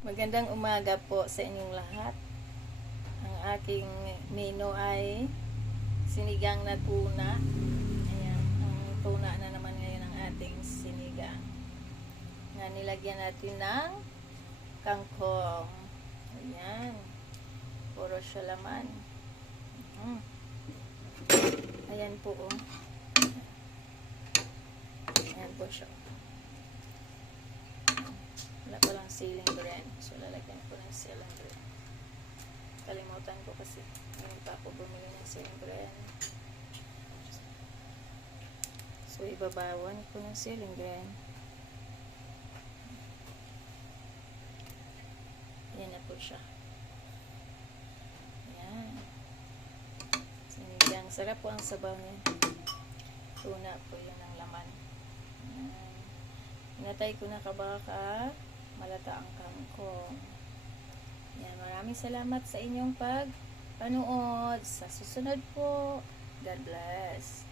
Magandang umaga po sa inyong lahat. Ang aking menu ay sinigang na tuna. Ayan, ang tuna na naman ngayon ang ating sinigang. Nga nilagyan natin ng kangkong. Ayan. Puro siya laman. Ayan po oh. Ayan po siya. Wala pa lang ceiling brand. So, lalagyan ko ng ceiling brand. Kalimutan ko kasi. Ngayon pa ako bumili ng ceiling brand. So, ibabawan ko ng ceiling brand. Yan na po siya. Yan. Sinigang. Sarap po ang sabaw niya. Tuna po yun ang laman. Yan. Inatay ko na kabaka malata ang kangkong. Yan, maraming salamat sa inyong panood. Sa susunod po. God bless.